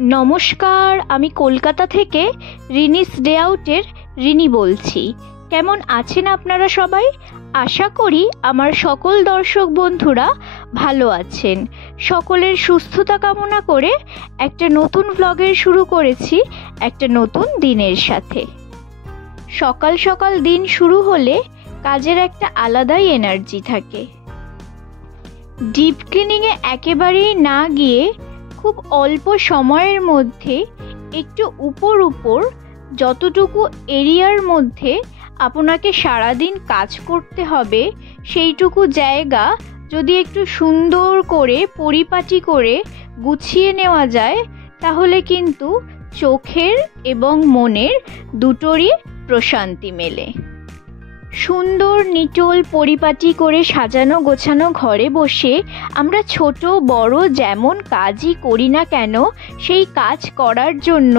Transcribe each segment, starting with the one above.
নমস্কার, আমি কলকাতা থেকে রিনিস ডে আউটের রিনি বলছি। কেমন আছেন আপনারা সবাই? আশা করি আমার সকল দর্শক বন্ধুরা ভালো আছেন। সকলের সুস্থতা কামনা করে একটা নতুন ব্লগের শুরু করেছি একটা নতুন দিনের সাথে। সকাল সকাল দিন শুরু হলে কাজের একটা আলাদাই এনার্জি থাকে। ডিপ ক্লিনিংয়ে একেবারেই না গিয়ে খুব অল্প সময়ের মধ্যে একটু উপর যতটুকু এরিয়ার মধ্যে আপনাকে সারাদিন কাজ করতে হবে সেইটুকু জায়গা যদি একটু সুন্দর করে পরিপাটি করে গুছিয়ে নেওয়া যায় তাহলে কিন্তু চোখের এবং মনের দুটোরই প্রশান্তি মেলে। সুন্দর নিটোল পরিপাটি করে সাজানো গোছানো ঘরে বসে আমরা ছোট বড় যেমন কাজই করি না কেন সেই কাজ করার জন্য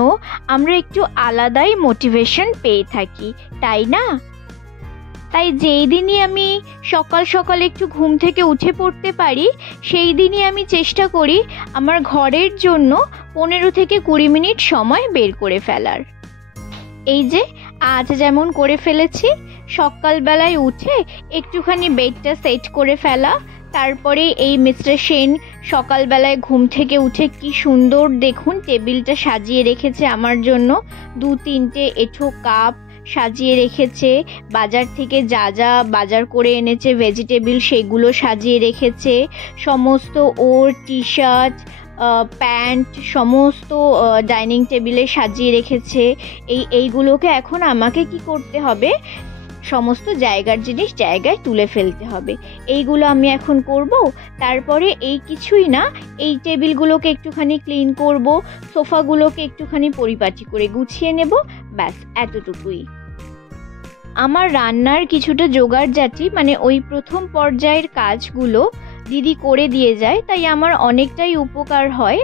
আমরা একটু আলাদাই মোটিভেশন পেয়ে থাকি, তাই না? তাই যেই দিনই আমি সকাল সকাল একটু ঘুম থেকে উঠে পড়তে পারি সেই দিনই আমি চেষ্টা করি আমার ঘরের জন্য 15 থেকে 20 মিনিট সময় বের করে ফেলার। এই যে আজ যেমন করে ফেলেছি, সকালবেলায় উঠে একটুখানি বেডটা সেট করে ফেলা। তারপরে এই মিস্টার সেন সকালবেলায় ঘুম থেকে উঠে কি সুন্দর দেখুন টেবিলটা সাজিয়ে রেখেছে আমার জন্য, 2-3টে এঁঠো কাপ সাজিয়ে রেখেছে, বাজার থেকে যা যা বাজার করে এনেছে ভেজিটেবল সেগুলো সাজিয়ে রেখেছে, সমস্ত ওর টি শার্ট প্যান্ট সমস্ত ডাইনিং টেবিলে সাজিয়ে রেখেছে। এইগুলোকে এখন আমাকে কি করতে হবে, সমস্ত জায়গার জিনিস জায়গায় তুলে ফেলতে হবে। এইগুলো আমি এখন করব। তারপরে এই কিছুই না, এই টেবিলগুলোকে একটুখানি ক্লিন করব, সোফাগুলোকে একটুখানি পরিপাটি করে গুছিয়ে নেব, ব্যাস এতটুকুই। আমার রান্নার কিছুটা জোগাড়জাটি মানে ওই প্রথম পর্যায়ের কাজগুলো দিদি করে দিয়ে যায়, তাই আমার অনেকটাই উপকার হয়।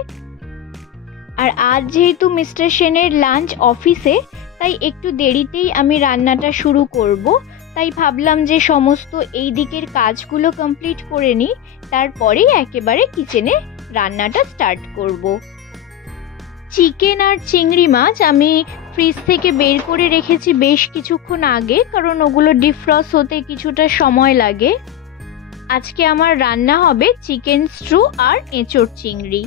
আর আজ যেহেতু মিস্টার সেনের লাঞ্চ অফিসে, তাই একটু দেরিতেই আমি রান্নাটা শুরু করব। তাই ভাবলাম যে সমস্ত এই দিকের কাজগুলো কমপ্লিট করে নিই, তারপরেই একেবারে কিচেনে রান্নাটা স্টার্ট করব। চিকেন আর চিংড়ি মাছ আমি ফ্রিজ থেকে বের করে রেখেছি বেশ কিছুক্ষণ আগে, কারণ ওগুলো ডিফ্রস্ট হতে কিছুটা সময় লাগে। আজকে আমার রান্না হবে চিকেন স্ট্রু আর এঁচোড় চিংড়ি।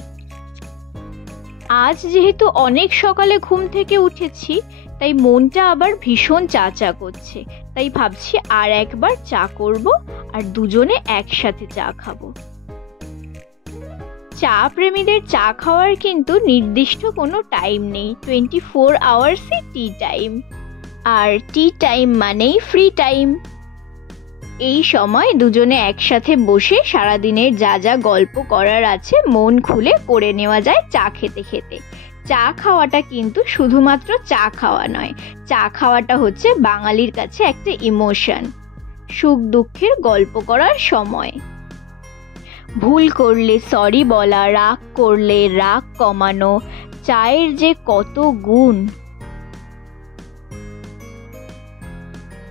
আজ যেহেতু অনেক সকালে ঘুম থেকে উঠেছি তাই মনটা আবার ভীষণ চা করছে, তাই ভাবছি আর একবার চা করব আর দুজনে একসাথে চা খাবো। চা প্রেমীদের চা খাওয়ার কিন্তু নির্দিষ্ট কোনো টাইম নেই, 24 আওয়ার্সই টি টাইম। আর টি টাইম মানেই ফ্রি টাইম। এই সময় দুজনে একসাথে বসে সারাদিনের যা যা গল্প করার আছে মন খুলে করে নেওয়া যায় চা খেতে খেতে। চা খাওয়াটা কিন্তু শুধুমাত্র চা খাওয়া নয়, চা খাওয়াটা হচ্ছে বাঙালির কাছে একটা ইমোশন, সুখ দুঃখের গল্প করার সময়। ভুল করলে সরি বলা, রাগ করলে রাগ কমানো, চায়ের যে কত গুণ।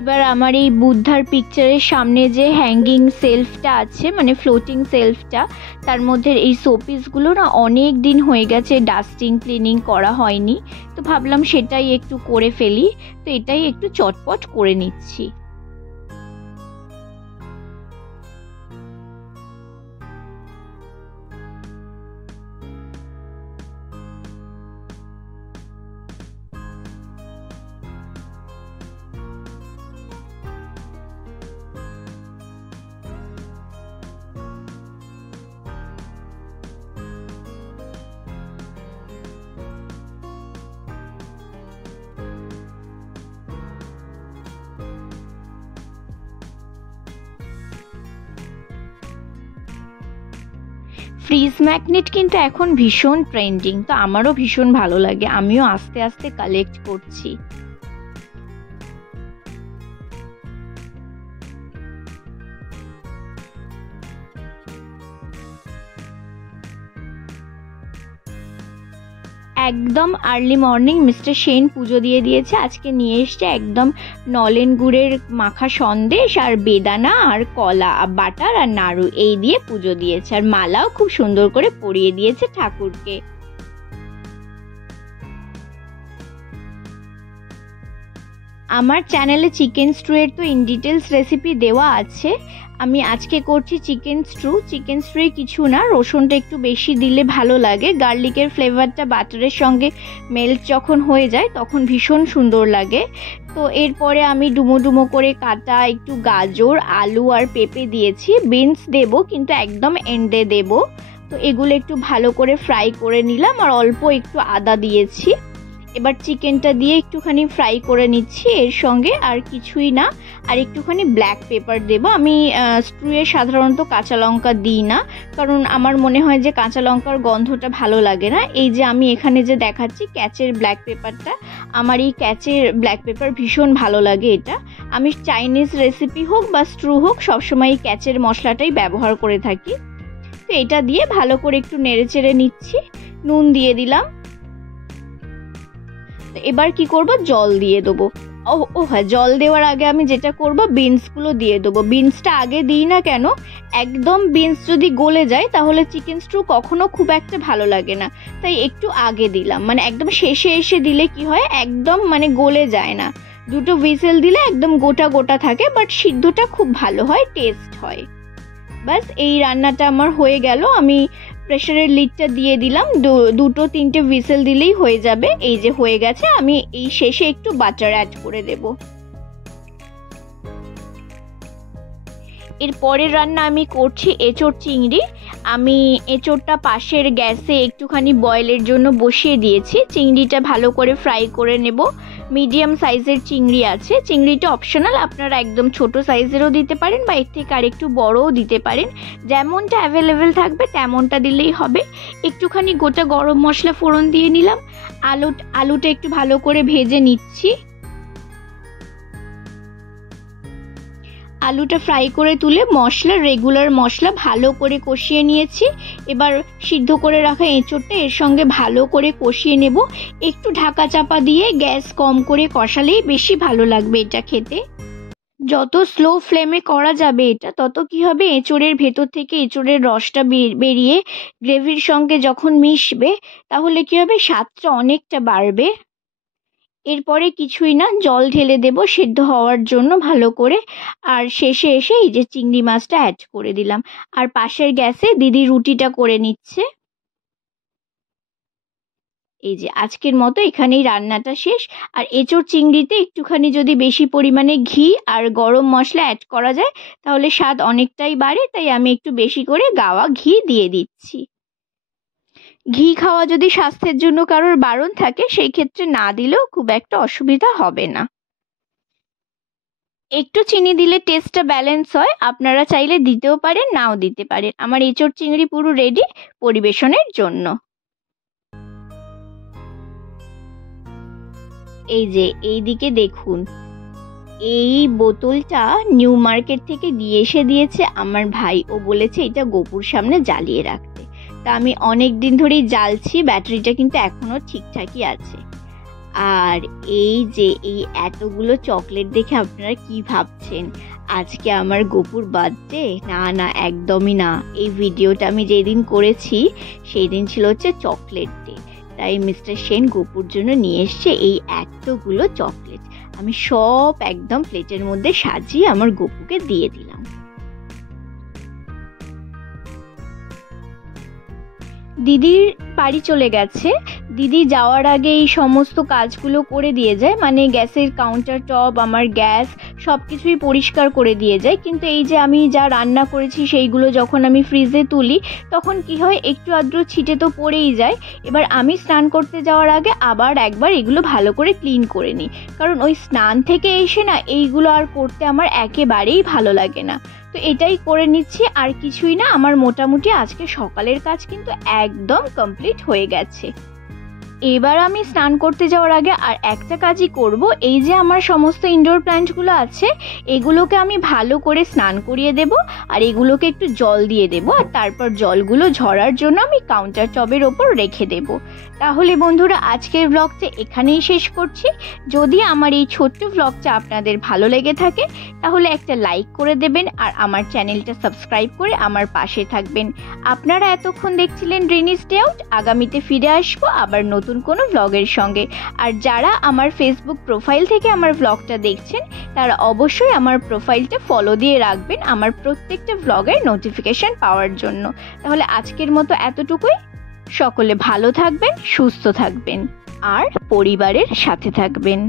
এবার আমার এই বুদ্ধার পিকচারের সামনে যে হ্যাঙ্গিং সেলফটা আছে মানে ফ্লোটিং সেলফটা, তার মধ্যে এই শোপিসগুলো না অনেক দিন হয়ে গেছে ডাস্টিং ক্লিনিং করা হয়নি, তো ভাবলাম সেটাই একটু করে ফেলি, তো এটাই একটু চটপট করে নিচ্ছি। ফ্রিজ ম্যাগনেট কিন্তু এখন ভীষণ ট্রেন্ডিং, তো আমারও ভীষণ ভালো লাগে, আমিও আস্তে আস্তে কালেক্ট করছি। একদম আর্লি মর্নিং মিস্টার সেন পুজো দিয়ে দিয়েছে। আজকে নিয়ে এসছে একদম নলেন গুড়ের মাখা সন্দেশ আর বেদানা আর কলা বাটার আর নাড়ু, এই দিয়ে পুজো দিয়েছে। আর মালাও খুব সুন্দর করে পরিয়ে দিয়েছে ঠাকুরকে। আমার চ্যানেলে চিকেন স্ট্রুয়ের তো ইন ডিটেলস রেসিপি দেওয়া আছে। আমি আজকে করছি চিকেন স্ট্রু। চিকেন স্ট্রুয়ে কিছু না, রসুনটা একটু বেশি দিলে ভালো লাগে, গার্লিকের ফ্লেভারটা বাটারের সঙ্গে মেল্ট যখন হয়ে যায় তখন ভীষণ সুন্দর লাগে। তো এরপরে আমি ডুমো ডুমো করে কাটা একটু গাজর, আলু আর পেঁপে দিয়েছি। বিনস দেবো কিন্তু একদম এন্ডে দেবো। তো এগুলো একটু ভালো করে ফ্রাই করে নিলাম আর অল্প একটু আদা দিয়েছি। এবার চিকেনটা দিয়ে একটুখানি ফ্রাই করে নিচ্ছি এর সঙ্গে, আর কিছুই না। আর একটুখানি ব্ল্যাক পেপার দেবো। আমি স্ট্রুয়ে সাধারণত কাঁচা লঙ্কা দিই না, কারণ আমার মনে হয় যে কাঁচা লঙ্কার গন্ধটা ভালো লাগে না। এই যে আমি এখানে যে দেখাচ্ছি ক্যাচের ব্ল্যাক পেপারটা, আমার এই ক্যাচের ব্ল্যাক পেপার ভীষণ ভালো লাগে। এটা আমি চাইনিজ রেসিপি হোক বা স্ট্রু হোক সবসময় এই ক্যাচের মশলাটাই ব্যবহার করে থাকি। তো এটা দিয়ে ভালো করে একটু নেড়ে চেড়ে নিচ্ছি। নুন দিয়ে দিলাম। এবার কি করব, জল দিয়ে দেবো। ও হ্যাঁ, জল দেওয়ার আগে আমি যেটা করব, বিনসগুলো দিয়ে দেবো। বিনসটা আগে দিই না কেন, একদম বিনস যদি গলে যায় তাহলে চিকেন স্ট্রু কখনো খুব একটা ভালো লাগে না, তাই একটু আগে দিলাম। মানে একদম শেষে এসে দিলে কি হয়, একদম মানে গলে যায় না। দুটো হুইসেল দিলে একদম গোটা গোটা থাকে, বাট সিদ্ধটা খুব ভালো হয়, টেস্ট হয়। বাস এই রান্নাটা আমার হয়ে গেল। আমি প্রেসারের লিডটা দিয়ে দিলাম, দুটো তিনটে হুইসেল দিলেই হয়ে যাবে। এই যে হয়ে গেছে। আমি এই শেষে একটু বাটার অ্যাড করে দেব। এর পরের রান্না আমি করছি এঁচোড় চিংড়ি। আমি এঁচোড়টা পাশের গ্যাসে একটুখানি বয়েলের জন্য বসিয়ে দিয়েছি। চিংড়িটা ভালো করে ফ্রাই করে নেব। মিডিয়াম সাইজের চিংড়ি আছে। চিংড়িটা অপশনাল, আপনারা একদম ছোট সাইজেরও দিতে পারেন বা এর থেকে আর একটু বড়ও দিতে পারেন। যেমনটা অ্যাভেলেবেল থাকবে তেমনটা দিলেই হবে। একটুখানি গোটা গরম মশলা ফোড়ন দিয়ে নিলাম। আলুটা একটু ভালো করে ভেজে নিচ্ছি। আলুটা ফ্রাই করে তুলে রেগুলার মশলা ভালো করে কষিয়ে নিয়েছি। এবার সিদ্ধ করে রাখা এঁচোড়টা এর সঙ্গে ভালো করে কষিয়ে নেব। একটু ঢাকা চাপা দিয়ে গ্যাস কম করে কষালেই বেশি ভালো লাগবে এটা খেতে। যত স্লো ফ্লেমে করা যাবে এটা, তত কি হবে, এঁচোড়ের ভেতর থেকে এঁচোড়ের রসটা বেরিয়ে গ্রেভির সঙ্গে যখন মিশবে তাহলে কি হবে, স্বাদটা অনেকটা বাড়বে। এরপরে কিছুই না, জল ঢেলে দেব সেদ্ধ হওয়ার জন্য ভালো করে। আর শেষে এসে এই যে চিংড়ি মাছটা অ্যাড করে দিলাম। আর পাশের গ্যাসে দিদি রুটিটা করে নিচ্ছে। এই যে আজকের মতো এখানেই রান্নাটা শেষ। আর এঁচোড় চিংড়িতে একটুখানি যদি বেশি পরিমাণে ঘি আর গরম মশলা অ্যাড করা যায় তাহলে স্বাদ অনেকটাই বাড়ে, তাই আমি একটু বেশি করে গাওয়া ঘি দিয়ে দিচ্ছি। ঘি খাওয়া যদি স্বাস্থ্যের জন্য কারোর বারণ থাকে সেই ক্ষেত্রে না দিলেও খুব একটা অসুবিধা হবে না। একটু চিনি দিলে টেস্টটা ব্যালেন্স হয়। আপনারা চাইলে দিতেও পারেন, নাও দিতে পারেন। আমার এঁচোড় চিংড়ি পুরো রেডি পরিবেশনের জন্য। এই যে এইদিকে দেখুন, এই বোতলটা নিউ মার্কেট থেকে দিয়েছে আমার ভাই। ও বলেছে এটা গোপুর সামনে জ্বালিয়ে রাখতে। তা আমি অনেক দিন ধরেই জ্বালছি, ব্যাটারিটা কিন্তু এখনো ঠিকঠাকই আছে। আর এই যে এই এতগুলো চকলেট দেখে আপনারা কি ভাবছেন, আজকে আমার গোপুর বার্থডে? না না, একদমই না। এই ভিডিওটা আমি যেদিন করেছি সেই দিন ছিল হচ্ছে চকলেট ডে, তাই মিস্টার সেন গোপুর জন্য নিয়ে এসছে এই এতগুলো চকলেট। আমি সব একদম প্লেটের মধ্যে সাজিয়ে আমার গোপুকে দিয়ে দিলাম। দিদির বাড়ি চলে গেছে। দিদি যাওয়ার আগে এই সমস্ত কাজগুলো করে দিয়ে যায়, মানে গ্যাসের কাউন্টার টপ, আমার গ্যাস সবকিছুই পরিষ্কার করে দিয়ে যায়। কিন্তু এই যে আমি যা রান্না করেছি সেইগুলো যখন আমি ফ্রিজে তুলি তখন কি হয়, একটু আধটু ছিটে তো পড়েই যায়। এবার আমি স্নান করতে যাওয়ার আগে আবার একবার এগুলো ভালো করে ক্লিন করে নিই, কারণ ওই স্নান থেকে এসে না এইগুলো আর করতে আমার একেবারেই ভালো লাগে না। তো এটাই করে নিচ্ছি, আর কিছুই না। আমার মোটামুটি আজকে সকালের কাজ কিন্তু একদম কমপ্লিট হয়ে গেছে। এবার আমি স্নান করতে যাওয়ার আগে আর একটা কাজই করব। এই যে আমার সমস্ত ইনডোর প্ল্যান্টগুলো আছে এগুলোকে আমি ভালো করে স্নান করিয়ে দেব, আর এগুলোকে একটু জল দিয়ে দেব, আর তারপর জলগুলো ঝরার জন্য আমি কাউন্টার টবের ওপর রেখে দেব। তাহলে বন্ধুরা আজকের ব্লগটা এখানেই শেষ করছি। যদি আমার এই ছোট্ট ব্লগটা আপনাদের ভালো লেগে থাকে তাহলে একটা লাইক করে দেবেন, আর আমার চ্যানেলটা সাবস্ক্রাইব করে আমার পাশে থাকবেন। আপনারা এতক্ষণ দেখছিলেন রিনিস ডে আউট। আগামীতে ফিরে আসবো আবার নতুন নতুন কোনো ব্লগের সঙ্গে। আর যারা আমার ফেসবুক প্রোফাইল থেকে আমার ব্লগটা দেখছেন তারা অবশ্যই আমার প্রোফাইলটা ফলো দিয়ে রাখবেন আমার প্রত্যেকটা ব্লগের নোটিফিকেশন পাওয়ার জন্য। তাহলে আজকের মতো এতটুকুই। সকলে ভালো থাকবেন, সুস্থ থাকবেন আর পরিবারের সাথে থাকবেন।